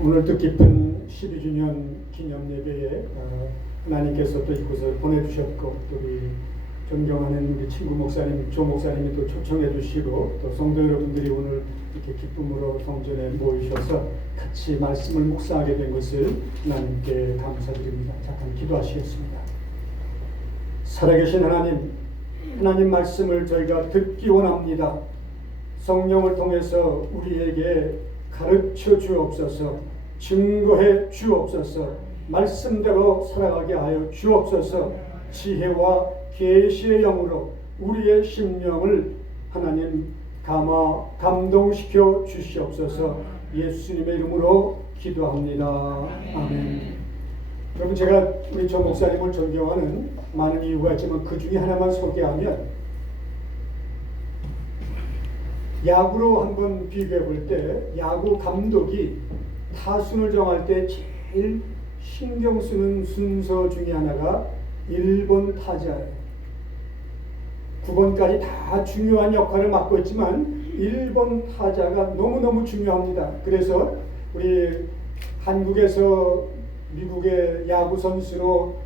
오늘 뜻깊은 12주년 기념 예배에 하나님께서 또 이곳을 보내주셨고, 또 우리 존경하는 우리 친구 목사님, 조 목사님이 또 초청해 주시고, 또 성도 여러분들이 오늘 이렇게 기쁨으로 성전에 모이셔서 같이 말씀을 묵상하게 된 것을 하나님께 감사드립니다. 잠깐 기도하시겠습니다. 살아계신 하나님, 하나님 말씀을 저희가 듣기 원합니다. 성령을 통해서 우리에게 가르쳐 주옵소서, 증거해 주옵소서, 말씀대로 살아가게 하여 주옵소서. 지혜와 계시의 영으로 우리의 심령을 하나님 감동시켜 주시옵소서. 예수님의 이름으로 기도합니다. 아멘. 여러분, 제가 우리 조 목사님을 존경하는 많은 이유가 있지만 그 중에 하나만 소개하면, 야구로 한번 비교해 볼 때 야구 감독이 타순을 정할 때 제일 신경 쓰는 순서 중에 하나가 1번 타자예요. 9번까지 다 중요한 역할을 맡고 있지만 1번 타자가 너무너무 중요합니다. 그래서 우리 한국에서 미국의 야구 선수로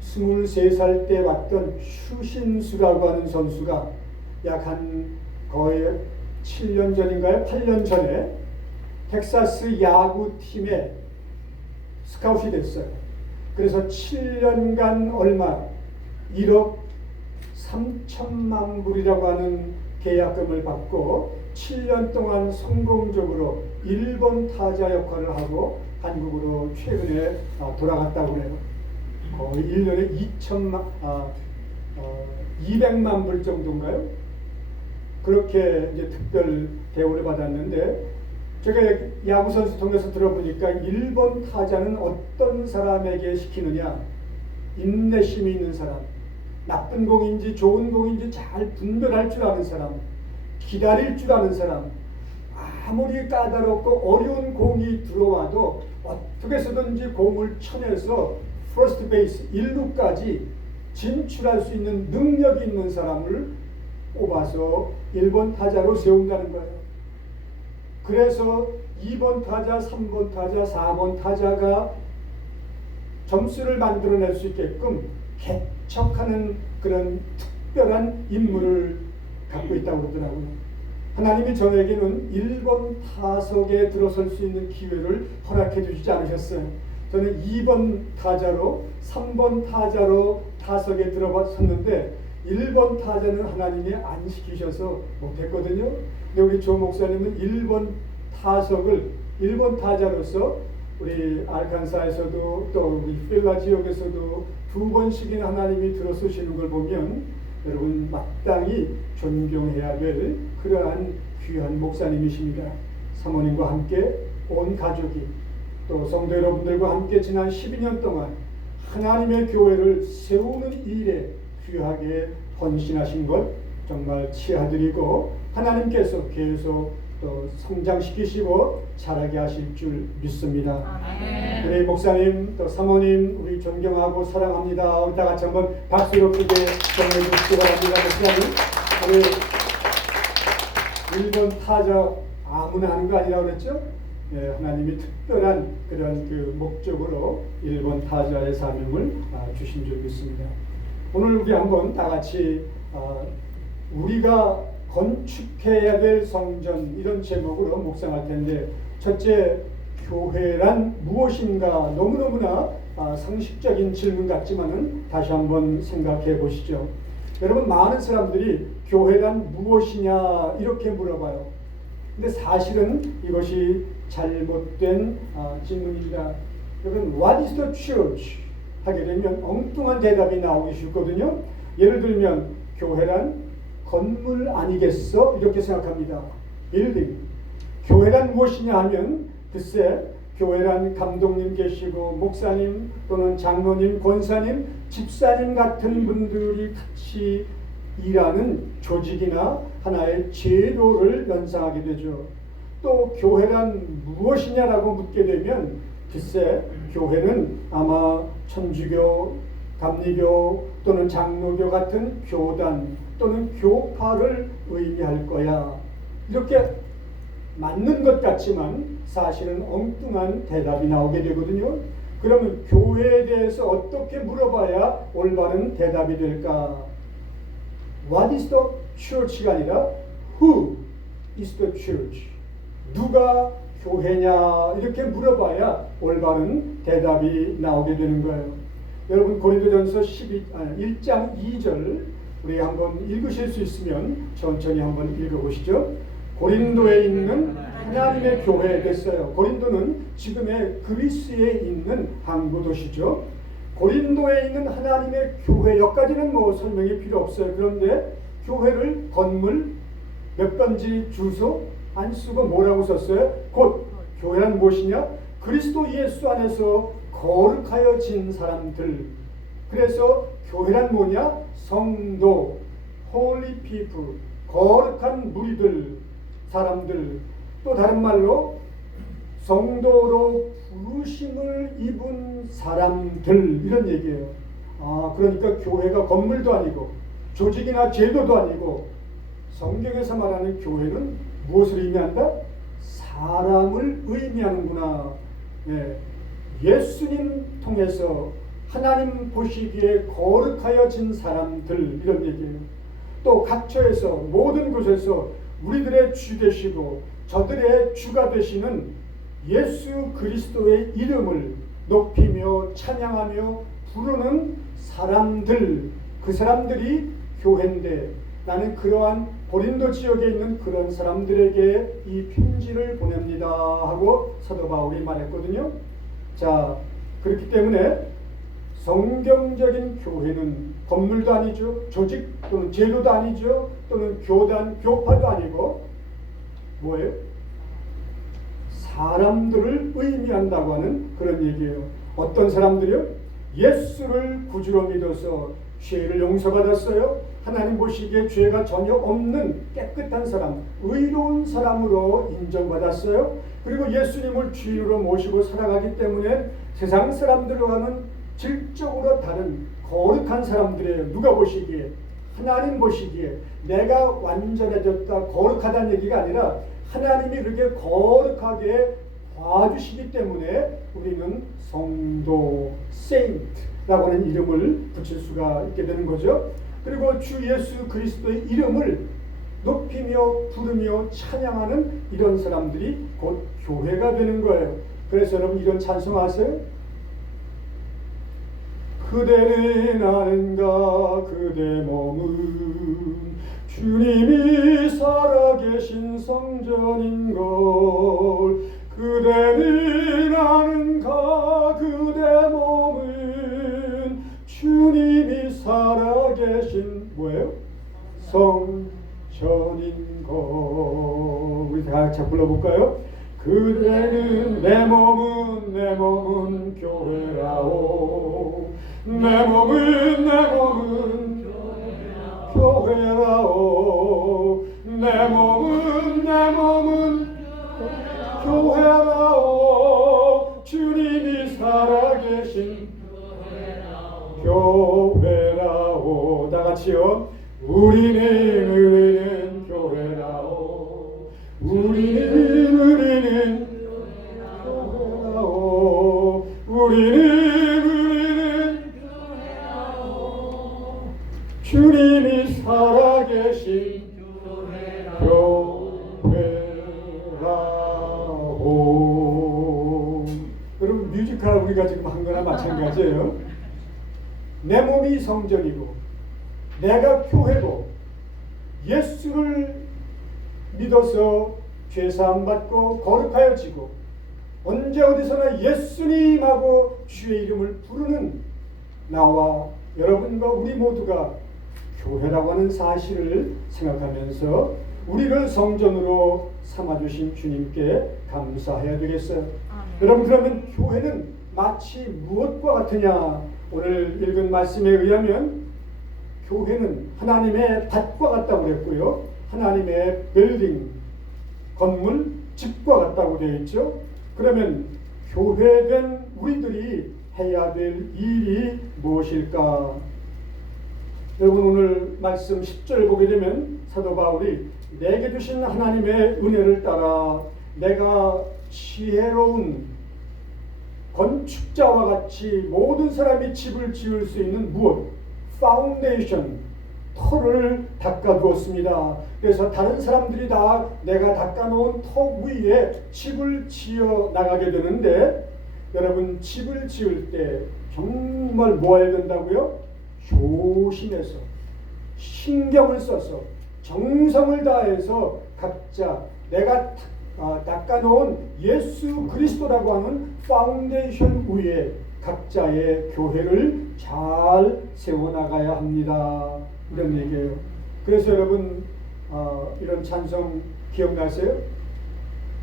23살 때 왔던 추신수라고 하는 선수가 약 거의 7년 전인가요? 8년 전에 텍사스 야구팀에 스카웃이 됐어요. 그래서 7년간 얼마 1억 3천만 불이라고 하는 계약금을 받고 7년 동안 성공적으로 1번 타자 역할을 하고 한국으로 최근에 돌아갔다고 해요. 거의 1년에 200만 불 정도인가요? 그렇게 이제 특별 대우를 받았는데, 제가 야구 선수 통해서 들어보니까 1번 타자는 어떤 사람에게 시키느냐, 인내심이 있는 사람, 나쁜 공인지 좋은 공인지 잘 분별할 줄 아는 사람, 기다릴 줄 아는 사람, 아무리 까다롭고 어려운 공이 들어와도 어떻게 해서든지 공을 쳐내서 퍼스트 베이스 1루까지 진출할 수 있는 능력이 있는 사람을 뽑아서 1번 타자로 세운다는 거예요. 그래서 2번 타자, 3번 타자, 4번 타자가 점수를 만들어낼 수 있게끔 개척하는 그런 특별한 임무를 갖고 있다고 그러더라고요. 하나님이 저에게는 1번 타석에 들어설 수 있는 기회를 허락해 주시지 않으셨어요. 저는 2번 타자로, 3번 타자로 타석에 들어섰는데 1번 타자는 하나님이 안 시키셔서 못했거든요. 근데 우리 조 목사님은 1번 타석을 1번 타자로서 우리 알칸사에서도 또 우리 필라 지역에서도 2번씩이나 하나님이 들어서시는 걸 보면 여러분 마땅히 존경해야 될 그러한 귀한 목사님이십니다. 사모님과 함께 온 가족이 또 성도 여러분들과 함께 지난 12년 동안 하나님의 교회를 세우는 일에 귀하게 헌신하신 것 정말 치아드리고, 하나님께서 계속 또 성장시키시고 자라게 하실 줄 믿습니다. 아멘. 우리 목사님 또 사모님 우리 존경하고 사랑합니다. 우리 다 같이 한번 박수로 크게 정해 주시기 바랍니다. 목사님, 우리 1번 타자 아무나 하는 거 아니라고 그랬죠? 예, 하나님이 특별한 그런 그 목적으로 1번 타자의 사명을 주신 줄 믿습니다. 오늘 우리 한번 다 같이 우리가 건축해야 될 성전, 이런 제목으로 묵상할 텐데, 첫째, 교회란 무엇인가? 너무너무나 상식적인 질문 같지만은 다시 한번 생각해 보시죠. 여러분, 많은 사람들이 교회란 무엇이냐 이렇게 물어봐요. 근데 사실은 이것이 잘못된 질문입니다. 여러분, What is the church? 하게 되면 엉뚱한 대답이 나오기 쉽거든요. 예를 들면 교회란 건물 아니겠어? 이렇게 생각합니다. 빌딩. 교회란 무엇이냐 하면 글쎄, 교회란 감독님 계시고 목사님 또는 장로님, 권사님, 집사님 같은 분들이 같이 일하는 조직이나 하나의 제도를 연상하게 되죠. 또 교회란 무엇이냐라고 묻게 되면 글쎄, 교회는 아마 천주교, 감리교 또는 장로교 같은 교단 또는 교파를 의미할 거야. 이렇게 맞는 것 같지만 사실은 엉뚱한 대답이 나오게 되거든요. 그러면 교회에 대해서 어떻게 물어봐야 올바른 대답이 될까? What is the church가 아니라 Who is the church? 누가 교회냐? 이렇게 물어봐야 올바른 대답이 나오게 되는 거예요. 여러분 고린도전서 1장 2절 우리 한번 읽으실 수 있으면 천천히 한번 읽어보시죠. 고린도에 있는 하나님의 교회 됐어요. 고린도는 지금의 그리스에 있는 항구 도시죠. 고린도에 있는 하나님의 교회, 여기까지는 뭐 설명이 필요 없어요. 그런데 교회를 건물 몇 번지 주소 안 쓰고 뭐라고 썼어요? 곧 교회란 무엇이냐? 그리스도 예수 안에서 거룩하여진 사람들. 그래서 교회란 뭐냐? 성도, holy people, 거룩한 무리들, 사람들. 또 다른 말로 성도로 부르심을 입은 사람들, 이런 얘기예요. 그러니까 교회가 건물도 아니고 조직이나 제도도 아니고 성경에서 말하는 교회는 무엇을 의미한다? 사람을 의미하는구나. 예수님 통해서 하나님 보시기에 거룩하여진 사람들, 이런 얘기예요. 또 각처에서 모든 곳에서 우리들의 주 되시고 저들의 주가 되시는 예수 그리스도의 이름을 높이며 찬양하며 부르는 사람들, 그 사람들이 교회인데 나는 그러한 고린도 지역에 있는 그런 사람들에게 이 편지를 보냅니다 하고 사도 바울이 말했거든요. 자, 그렇기 때문에 성경적인 교회는 건물도 아니죠. 조직 또는 제도도 아니죠. 또는 교단, 교파도 아니고 뭐예요? 사람들을 의미한다고 하는 그런 얘기예요. 어떤 사람들이요? 예수를 구주로 믿어서 죄를 용서받았어요. 하나님 보시기에 죄가 전혀 없는 깨끗한 사람, 의로운 사람으로 인정받았어요. 그리고 예수님을 주인으로 모시고 살아가기 때문에 세상 사람들과는 질적으로 다른 거룩한 사람들이에요. 누가 보시기에? 하나님 보시기에. 내가 완전해졌다, 거룩하다는 얘기가 아니라 하나님이 그렇게 거룩하게 봐주시기 때문에 우리는 성도, saint라고 하는 이름을 붙일 수가 있게 되는 거죠. 그리고 주 예수 그리스도의 이름을 높이며 부르며 찬양하는 이런 사람들이 곧 교회가 되는 거예요. 그래서 여러분 이런 찬송 아세요? 그대는 아는가 그대 몸은 주님이 살아계신 성전인걸. 그대는 아는가 그대 몸은 주님이 살아계신 뭐예요? 성전인걸. 우리 다 같이 불러볼까요? 그대는 내 몸은 교회라오. 내 몸은 교회라오. 내 몸은 교회라오. 주님이 살아계신 교회라오. 다 같이요. 우리는 교회라오. 우리는 교회라오. 우리는 교회라오. 주님이 살아계신 교회라오. 여러분 뮤지컬 우리가 지금 한 거나 마찬가지예요. 내 몸이 성전이고 내가 교회고 예수를 믿어서 죄사함 받고 거룩하여지고 언제 어디서나 예수님하고 주의 이름을 부르는 나와 여러분과 우리 모두가 교회라고 하는 사실을 생각하면서 우리를 성전으로 삼아주신 주님께 감사해야 되겠어요. 여러분 그러면 교회는 마치 무엇과 같으냐? 오늘 읽은 말씀에 의하면 교회는 하나님의 밭과 같다고 그랬고요. 하나님의 빌딩, 건물, 집과 같다고 되어 있죠. 그러면 교회된 우리들이 해야 될 일이 무엇일까? 여러분 오늘 말씀 10절 보게 되면 사도 바울이 내게 주신 하나님의 은혜를 따라 내가 지혜로운 건축자와 같이 모든 사람이 집을 지을 수 있는 무엇? 파운데이션, 터를 닦아두었습니다. 그래서 다른 사람들이 다 내가 닦아놓은 터 위에 집을 지어 나가게 되는데, 여러분 집을 지을 때 정말 뭐 해야 된다고요? 조심해서 신경을 써서 정성을 다해서 각자 내가 닦아놓은 예수 그리스도라고 하는 파운데이션 위에 각자의 교회를 잘 세워나가야 합니다. 이런 얘기예요. 그래서 여러분 이런 찬송 기억나세요?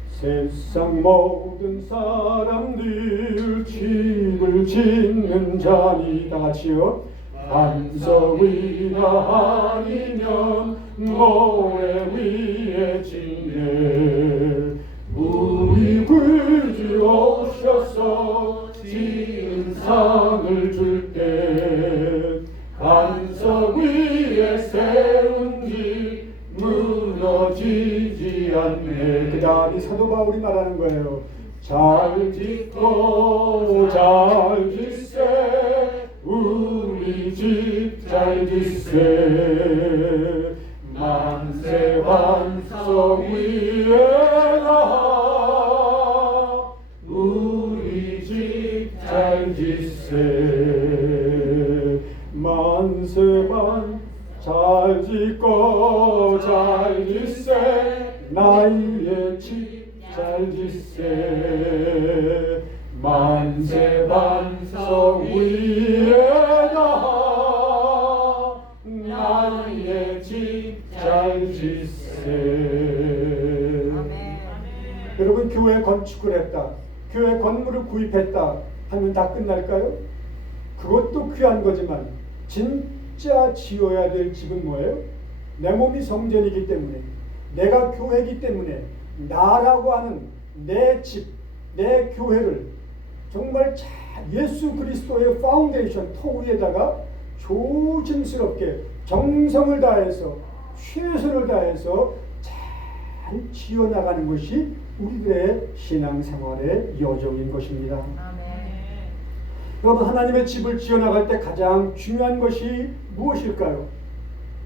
세상 모든 사람들 집을 짓는 자니, 다 같이요. 반석이나 아니면 모래 위에 짓네. 우리 구주 오셔서 지은 상을 줄 때 반석 위에 세운 집 무너지지 않네. 그 다음에 사도 바울이 말하는 거예요. 잘 짓고 잘 짓세, 우리 집 잘 짓세. 만세 반석 위에 나 우리 집 잘 짓세. 만세 반 잘 짓고 잘 짓세, 나의 집 잘 짓세. 만세 반석 위에 나 나의 집 잘 짓세. 여러분 교회 건축을 했다, 교회 건물을 구입했다 하면 다 끝날까요? 그것도 귀한 거지만 진짜 지어야 될 집은 뭐예요? 내 몸이 성전이기 때문에, 내가 교회이기 때문에 나라고 하는 내 집, 내 교회를 정말 잘 예수 그리스도의 파운데이션 터 위에다가 조심스럽게 정성을 다해서 최선을 다해서 잘 지어나가는 것이 우리들의 신앙생활의 여정인 것입니다. 아멘. 여러분 하나님의 집을 지어나갈 때 가장 중요한 것이 무엇일까요?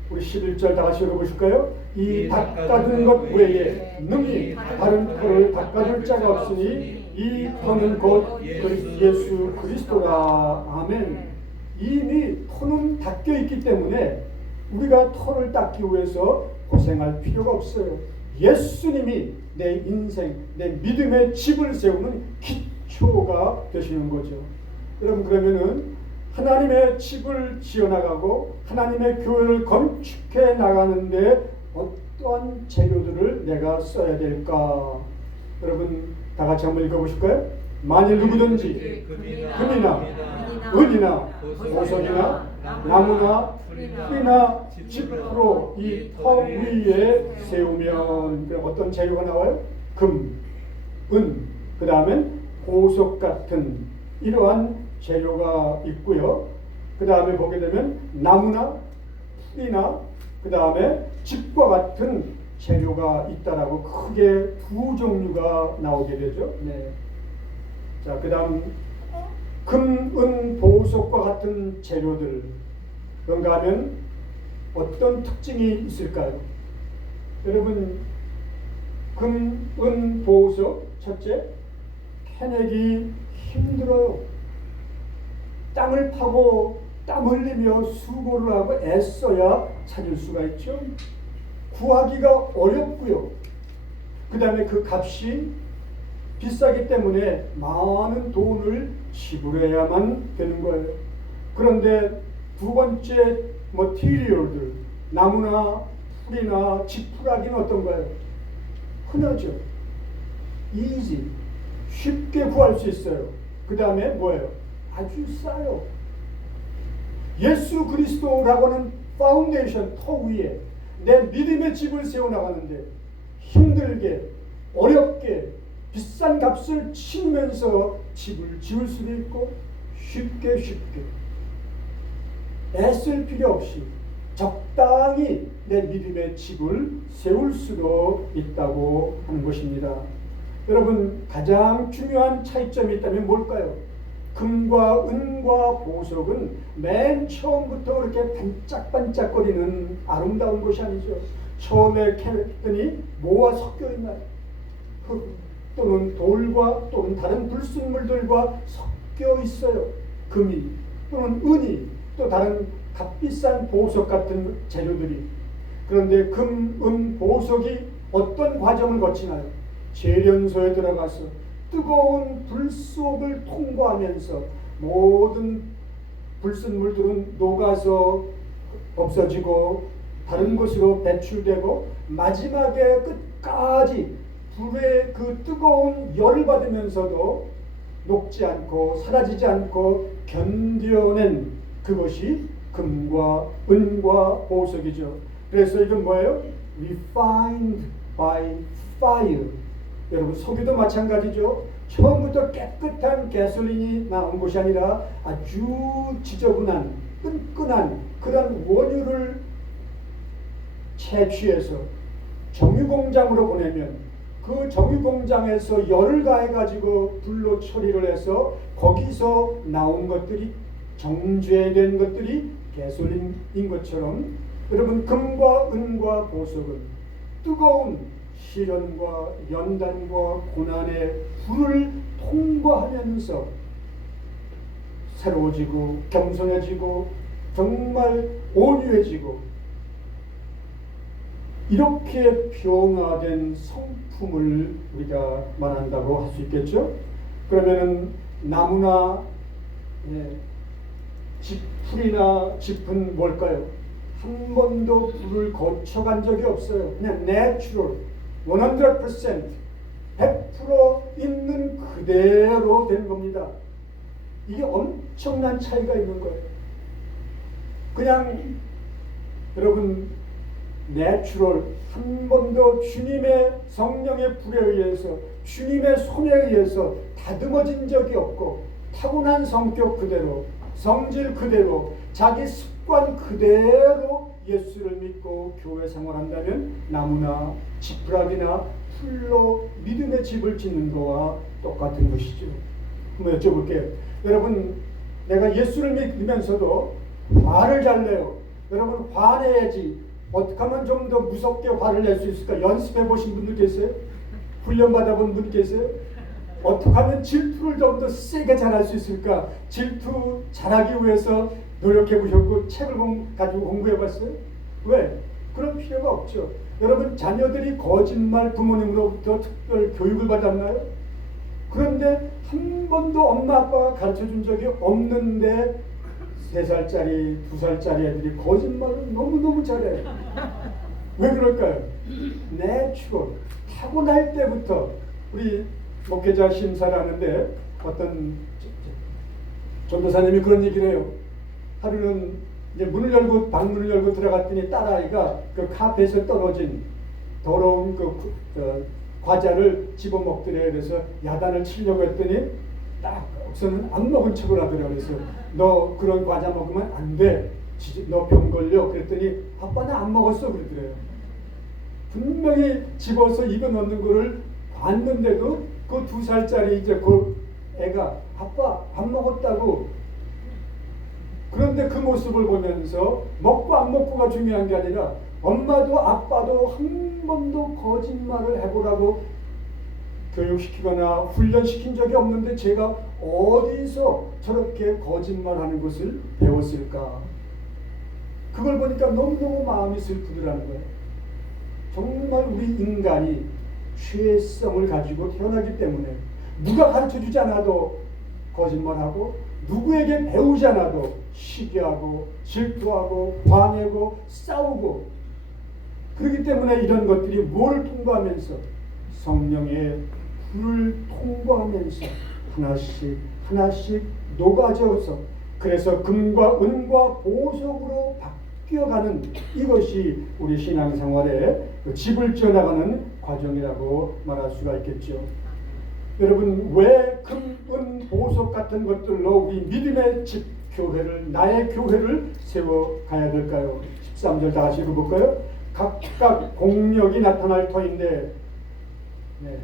우리 11절 다 같이 읽어보실까요? 이 닦아둔 것 외에 능히 다른 터를 닦아줄 자가 없으니 이 터는 곧 예수 그리스도라. 아멘. 이미 터는 닦여있기 때문에 우리가 터를 닦기 위해서 고생할 필요가 없어요. 예수님이 내 인생, 내 믿음의 집을 세우는 기초가 되시는 거죠. 여러분 그러면은 하나님의 집을 지어나가고 하나님의 교회를 건축해 나가는데 어떠한 재료들을 내가 써야 될까? 여러분 다 같이 한번 읽어보실까요? 만일 누구든지 금이나 은이나 보석이나 나무나 풀이나 짚으로 이 터 위에 세우면 어떤 재료가 나와요? 금, 은, 그 다음엔 보석 같은 이러한 재료가 있고요. 그 다음에 보게 되면 나무나 풀이나 그 다음에 짚과 같은 재료가 있다라고 크게 두 종류가 나오게 되죠. 네. 자, 그 다음 금, 은, 보석과 같은 재료들, 그런가 하면 어떤 특징이 있을까요? 여러분 금, 은, 보석, 첫째, 캐내기 힘들어요. 땅을 파고 땀 흘리며 수고를 하고 애써야 찾을 수가 있죠. 구하기가 어렵고요. 그 다음에 그 값이 비싸기 때문에 많은 돈을 지불해야만 되는 거예요. 그런데 두 번째 머티리얼들, 나무나 풀이나 지푸라기는 어떤 거예요? 흔하죠. easy, 쉽게 구할 수 있어요. 그 다음에 뭐예요? 아주 싸요. 예수 그리스도라고 하는 파운데이션 터 위에 내 믿음의 집을 세워나가는데 힘들게 어렵게 비싼 값을 치면서 집을 지을 수도 있고 쉽게 애쓸 필요 없이 적당히 내 믿음의 집을 세울 수도 있다고 하는 것입니다. 여러분, 가장 중요한 차이점이 있다면 뭘까요? 금과 은과 보석은 맨 처음부터 그렇게 반짝반짝거리는 아름다운 것이 아니죠. 처음에 캐랬더니 뭐와 섞여 있나요? 흙 또는 돌과 또는 다른 불순물들과 섞여 있어요. 금이 또는 은이 또 다른 값비싼 보석 같은 재료들이. 그런데 금, 은, 보석이 어떤 과정을 거치나요? 재련소에 들어가서 뜨거운 불 속을 통과하면서 모든 불순물들은 녹아서 없어지고 다른 곳으로 배출되고 마지막에 끝까지 불의 그 뜨거운 열을 받으면서도 녹지 않고 사라지지 않고 견뎌낸 그것이 금과 은과 보석이죠. 그래서 이건 뭐예요? Refined by fire. 여러분, 석유도 마찬가지죠. 처음부터 깨끗한 가솔린이 나온 것이 아니라 아주 지저분한 끈끈한 그런 원유를 채취해서 정유공장으로 보내면 그 정유공장에서 열을 가해가지고 불로 처리를 해서 거기서 나온 것들이 정제된 것들이 가솔린인 것처럼 여러분, 금과 은과 보석은 뜨거운 시련과 연단과 고난의 불을 통과하면서 새로워지고 겸손해지고 정말 온유해지고 이렇게 변화된 성품을 우리가 말한다고 할 수 있겠죠. 그러면은 나무나 풀이나 짚은 뭘까요? 한 번도 불을 거쳐간 적이 없어요. 그냥 내추럴 100% 100% 있는 그대로 된 겁니다. 이게 엄청난 차이가 있는 거예요. 그냥 여러분 내추럴 한 번도 주님의 성령의 불에 의해서 주님의 손에 의해서 다듬어진 적이 없고 타고난 성격 그대로 성질 그대로 자기 습관 그대로 예수를 믿고 교회 생활한다면 나무나 지푸라기나 풀로 믿음의 집을 짓는 거와 똑같은 것이죠. 한번 여쭤볼게요. 여러분, 내가 예수를 믿으면서도 화를 잘 내요. 여러분, 화내야지. 어떻게 하면 좀 더 무섭게 화를 낼 수 있을까? 연습해 보신 분들 계세요? 훈련 받아본 분 계세요? 어떻게 하면 질투를 좀 더 세게 잘할 수 있을까? 질투 잘하기 위해서 노력해 보셨고 책을 가지고 공부해 봤어요? 왜? 그런 필요가 없죠. 여러분, 자녀들이 거짓말 부모님으로부터 특별 교육을 받았나요? 그런데 한 번도 엄마 아빠가 가르쳐 준 적이 없는데 3살짜리, 2살짜리 애들이 거짓말을 너무너무 잘해요. 왜 그럴까요? 내추럴, 타고날 때부터. 우리 목회자 심사를 하는데 어떤 전도사님이 그런 얘기를 해요. 하루는 이제 방문을 열고 들어갔더니 딸아이가 그 카페에서 떨어진 더러운 과자를 집어먹더래요. 그래서 야단을 치려고 했더니 딱 없어는 안 먹은 척을 하더라고요. 그래서 너 그런 과자 먹으면 안 돼. 너 병 걸려. 그랬더니 아빠 나 안 먹었어. 그러더래요. 분명히 집어서 입에 넣는 거를 봤는데도 그 2살짜리 이제 그 애가 아빠 안 먹었다고. 그런데 그 모습을 보면서 먹고 안 먹고가 중요한 게 아니라 엄마도 아빠도 한 번도 거짓말을 해보라고 교육시키거나 훈련시킨 적이 없는데 제가 어디서 저렇게 거짓말하는 것을 배웠을까? 그걸 보니까 너무너무 마음이 슬프더라는 거예요. 정말 우리 인간이 죄성을 가지고 태어나기 때문에 누가 가르쳐주지 않아도 거짓말하고 누구에게 배우지 않아도 시기하고 질투하고 화내고 싸우고 그렇기 때문에 이런 것들이 뭐를 통과하면서 성령의 불을 통과하면서 하나씩 하나씩 녹아져서 그래서 금과 은과 보석으로 바뀌어가는 이것이 우리 신앙생활의 집을 지어나가는 과정이라고 말할 수가 있겠죠. 여러분, 왜 금, 은, 보석 같은 것들로 우리 믿음의 집 교회를 나의 교회를 세워가야 될까요? 13절 다 같이 읽어볼까요? 각각 공력이 나타날 터인데, 네.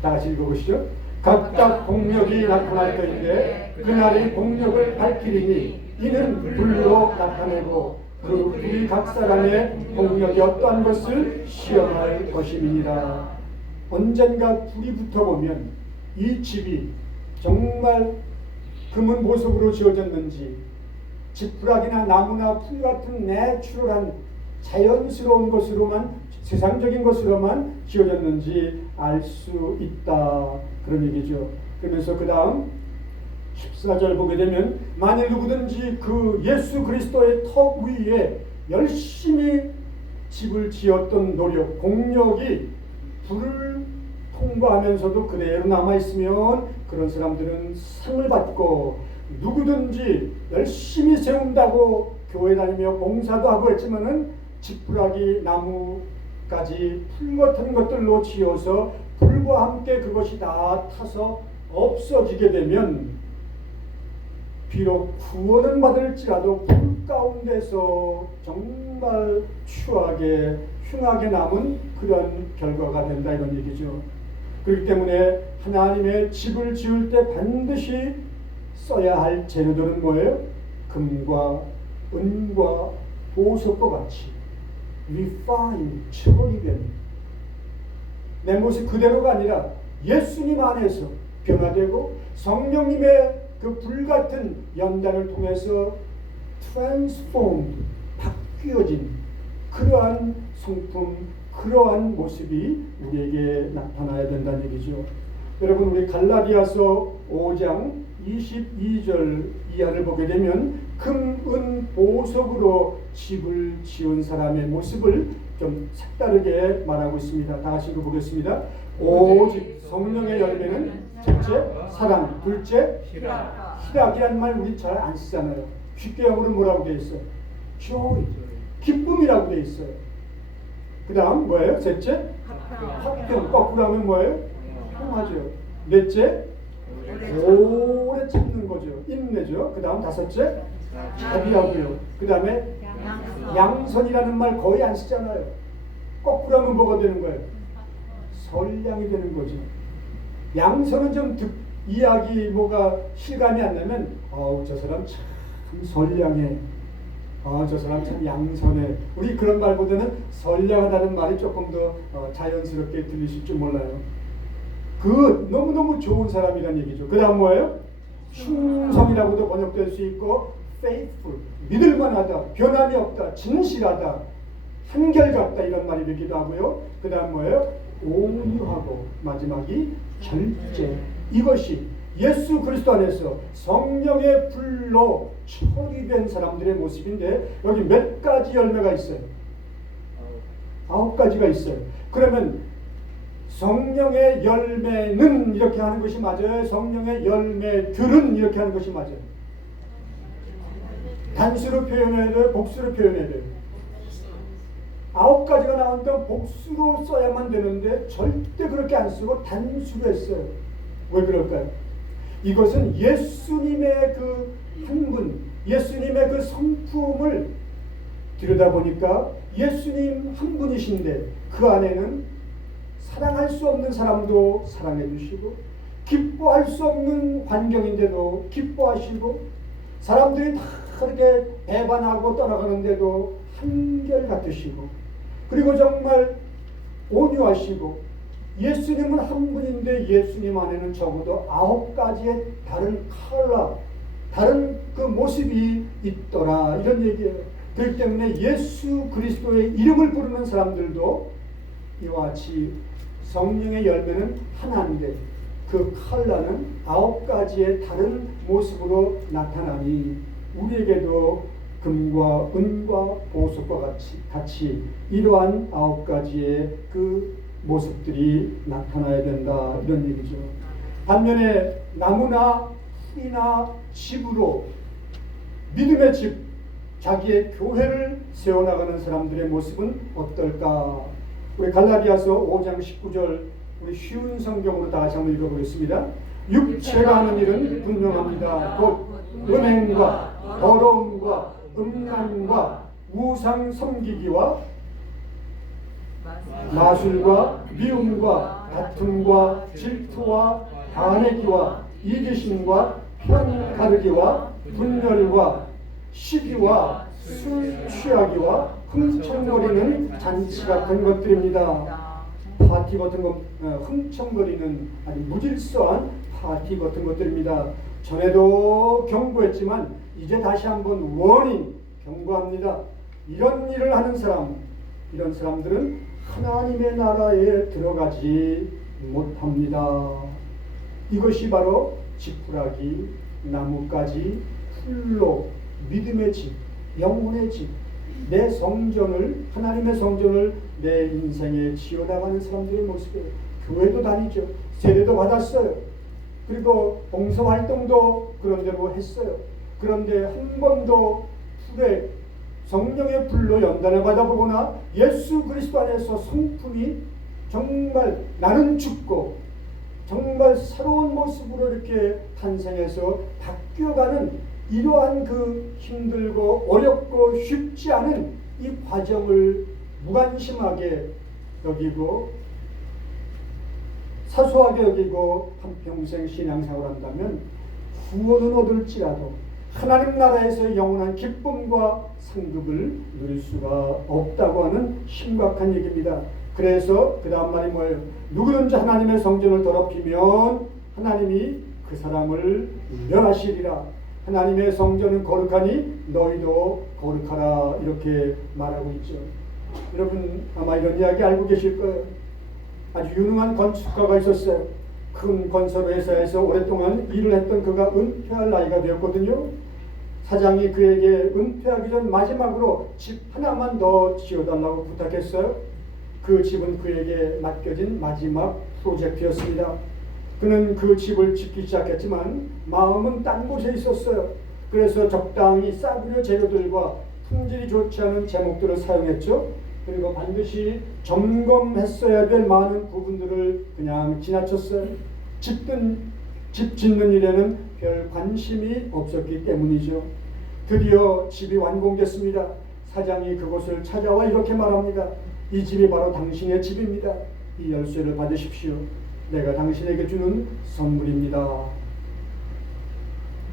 다 같이 읽어보시죠. 각각 공력이 나타날 터인데 그날의 공력을 밝히리니 이는 불로 나타내고 그 불이 각 사람의 공력이 어떠한 것을 시험할 것임이니라. 언젠가 불이 붙어보면 이 집이 정말 금은 보석으로 지어졌는지, 지푸라기나 나무나 풀 같은 내추럴한 자연스러운 것으로만, 세상적인 것으로만 지어졌는지 알 수 있다, 그런 얘기죠. 그러면서 그 다음 14절 보게 되면 만일 누구든지 그 예수 그리스도의 턱 위에 열심히 집을 지었던 노력, 공력이 불을 통과하면서도 그대로 남아있으면 그런 사람들은 상을 받고, 누구든지 열심히 세운다고 교회 다니며 봉사도 하고 했지만은 지푸라기 나무까지 풀 같은 것들로 지어서 불과 함께 그것이 다 타서 없어지게 되면 비록 구원은 받을지라도 불 가운데서 정말 추하게 흉하게 남은 그런 결과가 된다, 이런 얘기죠. 그렇기 때문에 하나님의 집을 지을 때 반드시 써야 할 재료들은 뭐예요? 금과 은과 보석과 같이 refine, 처리된 내 모습 그대로가 아니라 예수님 안에서 변화되고 성령님의 그 불같은 연단을 통해서 transformed, 바뀌어진 그러한 성품, 그러한 모습이 우리에게 나타나야 된다는 얘기죠. 여러분, 우리 갈라디아서 5장 22절 이하를 보게 되면 금, 은, 보석으로 집을 지은 사람의 모습을 좀 색다르게 말하고 있습니다. 다 같이 읽어보겠습니다. 오직 성령의 열매는 첫째 사랑, 둘째 희락이라는 말 우리 잘 안 쓰잖아요. 쉽게 영어로 뭐라고 되어 있어요? joy, 기쁨이라고 되어 있어요. 그 다음 뭐예요? 셋째 화평, 거꾸로 하면 뭐예요? 평화죠. 넷째 오래 참는 거죠. 인내죠. 그 다음 다섯째 자비하고요. 그 다음에 양선이라는 말 거의 안 쓰잖아요. 거꾸로 하면 뭐가 되는 거예요? 선량이 되는 거죠. 양선은 좀 이야기 뭐가 실감이 안 나면 저 사람 참 선량해, 저 사람 참 양선해. 우리 그런 말보다는 선량하다는 말이 조금 더 자연스럽게 들리실 줄 몰라요. 그 너무너무 좋은 사람이란 얘기죠. 그 다음 뭐예요? 충성이라고도 번역될 수 있고 faithful, 믿을만하다, 변함이 없다, 진실하다, 한결같다, 이런 말이 되기도 하고요. 그 다음 뭐예요? 온유하고 마지막이 절제. 이것이 예수 그리스도 안에서 성령의 불로 처리된 사람들의 모습인데, 여기 몇 가지 열매가 있어요? 9가지가 있어요. 그러면 성령의 열매는 이렇게 하는 것이 맞아요? 성령의 열매들은 이렇게 하는 것이 맞아요? 단수로 표현해야 돼요? 복수로 표현해야 돼요? 9가지가 나온다고 복수로 써야만 되는데 절대 그렇게 안 쓰고 단수로 했어요. 왜 그럴까요? 이것은 예수님의 그 한 분, 예수님의 그 성품을 들여다보니까 예수님 한 분이신데 그 안에는 사랑할 수 없는 사람도 사랑해 주시고, 기뻐할 수 없는 환경인데도 기뻐하시고, 사람들이 다 그렇게 배반하고 떠나가는데도 한결같으시고, 그리고 정말 온유하시고, 예수님은 한 분인데 예수님 안에는 적어도 9가지의 다른 컬러, 다른 그 모습이 있더라, 이런 얘기예요. 그렇기 때문에 예수 그리스도의 이름을 부르는 사람들도 이와 같이 성령의 열매는 하나인데 그 컬러는 9가지의 다른 모습으로 나타나니, 우리에게도 금과 은과 보석과 같이 이러한 9가지의 그 모습들이 나타나야 된다, 이런 얘기죠. 반면에 나무나 풀이나 집으로 믿음의 집, 자기의 교회를 세워나가는 사람들의 모습은 어떨까? 우리 갈라디아서 5장 19절 우리 쉬운 성경으로 다 같이 한번 읽어보겠습니다. 육체가 하는 일은 분명합니다. 곧 음행과 더러움과 음란과 우상 섬기기와 마술과 미움과 다툼과 질투와 반의기와 이기심과 편 가르기와 분열과 시기와 술 취하기와 흥청거리는 잔치 같은 것들입니다. 파티 같은 것, 흥청거리는 아주 무질서한 파티 같은 것들입니다. 전에도 경고했지만 이제 다시 한번 원인 경고합니다. 이런 일을 하는 사람, 이런 사람들은 하나님의 나라에 들어가지 못합니다. 이것이 바로 지푸라기, 나뭇가지, 풀로 믿음의 집, 영혼의 집, 내 성전을, 하나님의 성전을 내 인생에 지어나가는 사람들의 모습이에요. 교회도 다니죠. 세례도 받았어요. 그리고 봉사활동도 그런 대로 했어요. 그런데 한 번도 불에 성령의 불로 연단을 받아보거나 예수 그리스도 안에서 성품이 정말 나는 죽고 정말 새로운 모습으로 이렇게 탄생해서 바뀌어가는 이러한 그 힘들고 어렵고 쉽지 않은 이 과정을 무관심하게 여기고 사소하게 여기고 한평생 신앙생활을 한다면 구원은 얻을지라도 하나님 나라에서 영원한 기쁨과 상급을 누릴 수가 없다고 하는 심각한 얘기입니다. 그래서 그 다음 말이 뭐예요? 누구든지 하나님의 성전을 더럽히면 하나님이 그 사람을 멸하시리라. 하나님의 성전은 거룩하니 너희도 거룩하라, 이렇게 말하고 있죠. 여러분 아마 이런 이야기 알고 계실 거예요. 아주 유능한 건축가가 있었어요. 큰 건설회사에서 오랫동안 일을 했던 그가 은퇴할 나이가 되었거든요. 사장이 그에게 은퇴하기 전 마지막으로 집 하나만 더 지어달라고 부탁했어요. 그 집은 그에게 맡겨진 마지막 프로젝트였습니다. 그는 그 집을 짓기 시작했지만 마음은 딴 곳에 있었어요. 그래서 적당히 싸구려 재료들과 품질이 좋지 않은 제목들을 사용했죠. 그리고 반드시 점검했어야 될 많은 부분들을 그냥 지나쳤어요. 집 짓는 일에는 별 관심이 없었기 때문이죠. 드디어 집이 완공됐습니다. 사장이 그곳을 찾아와 이렇게 말합니다. 이 집이 바로 당신의 집입니다. 이 열쇠를 받으십시오. 내가 당신에게 주는 선물입니다.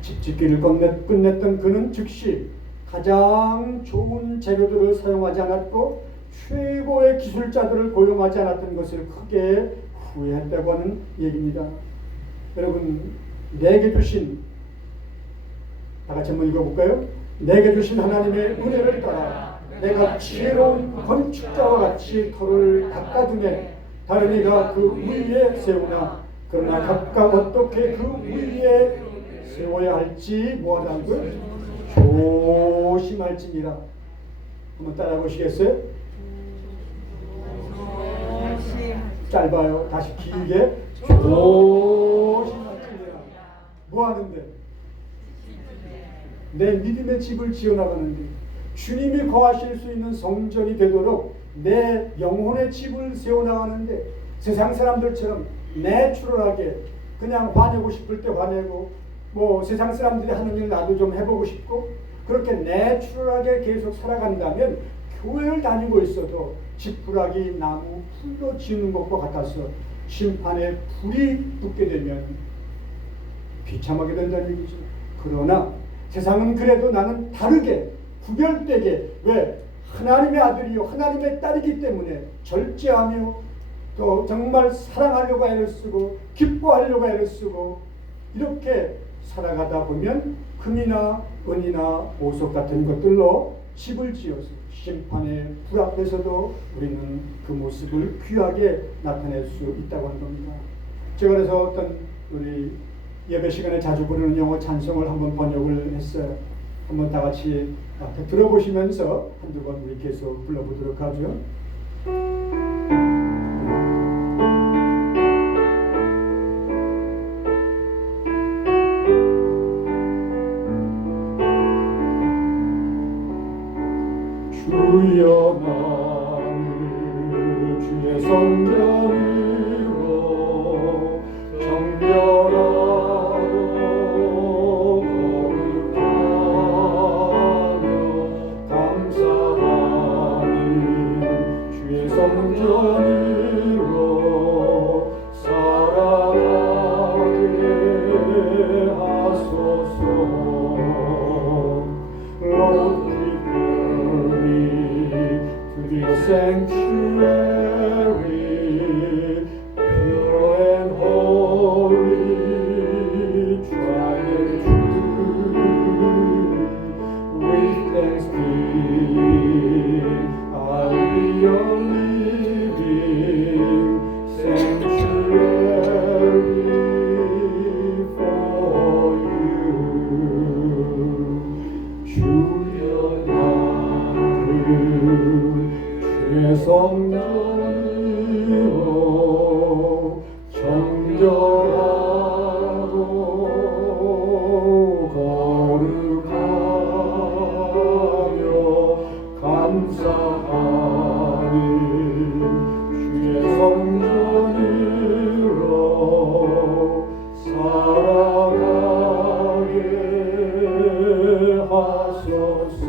집 짓기를 끝냈던 그는 즉시 가장 좋은 재료들을 사용하지 않았고 최고의 기술자들을 고용하지 않았던 것을 크게 후회했다고 하는 얘기입니다. 여러분, 내게 주신, 다 같이 한번 읽어볼까요? 내게 주신 하나님의 은혜를 따라 내가 지혜로운 건축자와 같이 터를 닦아두네. 다른 이가 그 위에 세우나 그러나 각각 어떻게 그 위에 세워야 할지 뭐하다는 걸 조심할지니라. 한번 따라해 보시겠어요? 짧아요. 다시 길게 조심할지니라. 뭐 하는데? 내 믿음의 집을 지어나가는데, 주님이 거하실 수 있는 성전이 되도록 내 영혼의 집을 세워나가는데, 세상 사람들처럼 내추럴하게 그냥 화내고 싶을 때 화내고, 뭐 세상 사람들이 하는 일 나도 좀 해보고 싶고, 그렇게 내추럴하게 계속 살아간다면 교회를 다니고 있어도 지푸라기 나무 풀로 지는 것과 같아서 심판에 불이 붙게 되면 비참하게 된다는 얘기죠. 그러나 세상은 그래도 나는 다르게 구별되게, 왜? 하나님의 아들이요 하나님의 딸이기 때문에 절제하며 또 정말 사랑하려고 애를 쓰고 기뻐하려고 애를 쓰고 이렇게 살아가다 보면 금이나 은이나 보석 같은 것들로 집을 지어서 심판의 불 앞에서도 우리는 그 모습을 귀하게 나타낼 수 있다고 하는 겁니다. 제가 그래서 어떤 우리 예배 시간에 자주 부르는 영어 찬송을 한번 번역을 했어요. 한번 다 같이 들어보시면서 한두 번 우리 계속 불러보도록 하죠. 주여 나를 주의 성전으로 정결하고 거룩하며 감사 sanctuary, pure and holy, tried and true. With thanksgiving, I'll be your living sanctuary for you. 주여 나를 최성전으로 정결하고 거룩하며 감사하는 주의 성전으로 살아가게 하소서.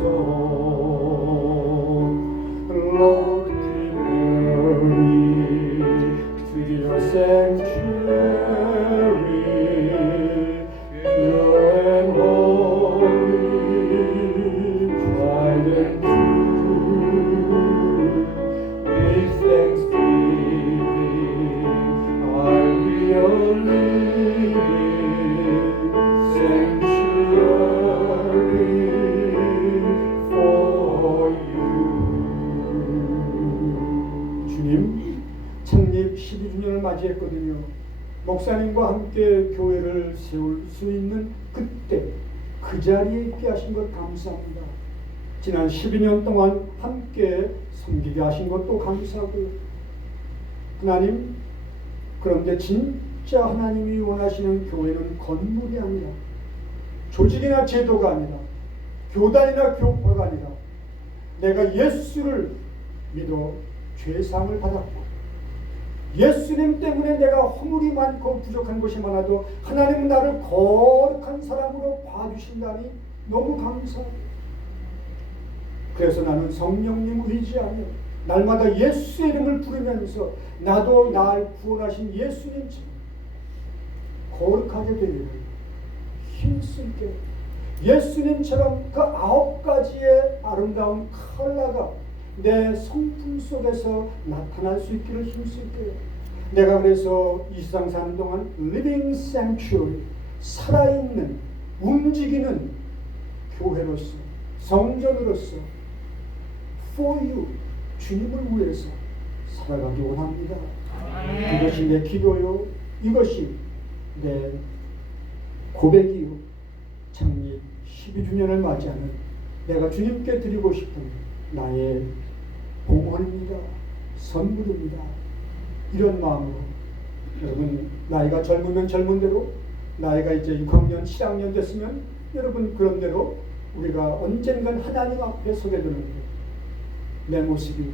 Lord, prepare me to your sanctuary, pure and holy, tried and true. With thanksgiving, I'll be your living sanctuary for you. 주님, 창립 12주년을 맞이했거든요. 목사님과 함께 교회를 세울 수 있는 그때 그 자리에 있게 하신 것 감사합니다. 지난 12년 동안 함께 섬기게 하신 것도 감사하고요. 하나님, 그런데 진짜 하나님이 원하시는 교회는 건물이 아니라, 조직이나 제도가 아니라, 교단이나 교파가 아니라, 내가 예수를 믿어 죄사함을 받았고 예수님 때문에 내가 허물이 많고 부족한 것이 많아도 하나님은 나를 거룩한 사람으로 봐주신다니 너무 감사합니다. 그래서 나는 성령님 의지하며 날마다 예수의 이름을 부르면서 나도 날 구원하신 예수님처럼 거룩하게 되기를 힘쓸게, 예수님처럼 그 9가지의 아름다운 컬러가 내 성품 속에서 나타날 수 있기를 힘쓸게요. 내가 그래서 이 세상 사는 동안 living sanctuary, 살아있는 움직이는 교회로서, 성전으로서 for you, 주님을 위해서 살아가기 원합니다. 이것이 내 기도요, 이것이 내 고백이요. 창립 12주년을 맞이하는 내가 주님께 드리고 싶은 나의 공헌입니다. 선물입니다. 이런 마음으로 여러분, 나이가 젊으면 젊은 대로, 나이가 이제 6학년, 7학년 됐으면 여러분 그런 대로 우리가 언젠간 하나님 앞에 서게 되는데 내 모습이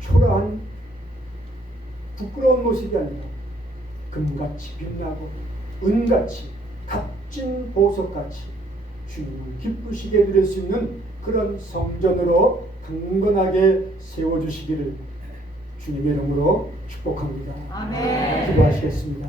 초라한 부끄러운 모습이 아니라 금같이 빛나고 은같이 값진 보석같이 주님을 기쁘시게 드릴 수 있는 그런 성전으로 강건하게 세워주시기를 주님의 이름으로 축복합니다. 아멘. 기도하시겠습니다.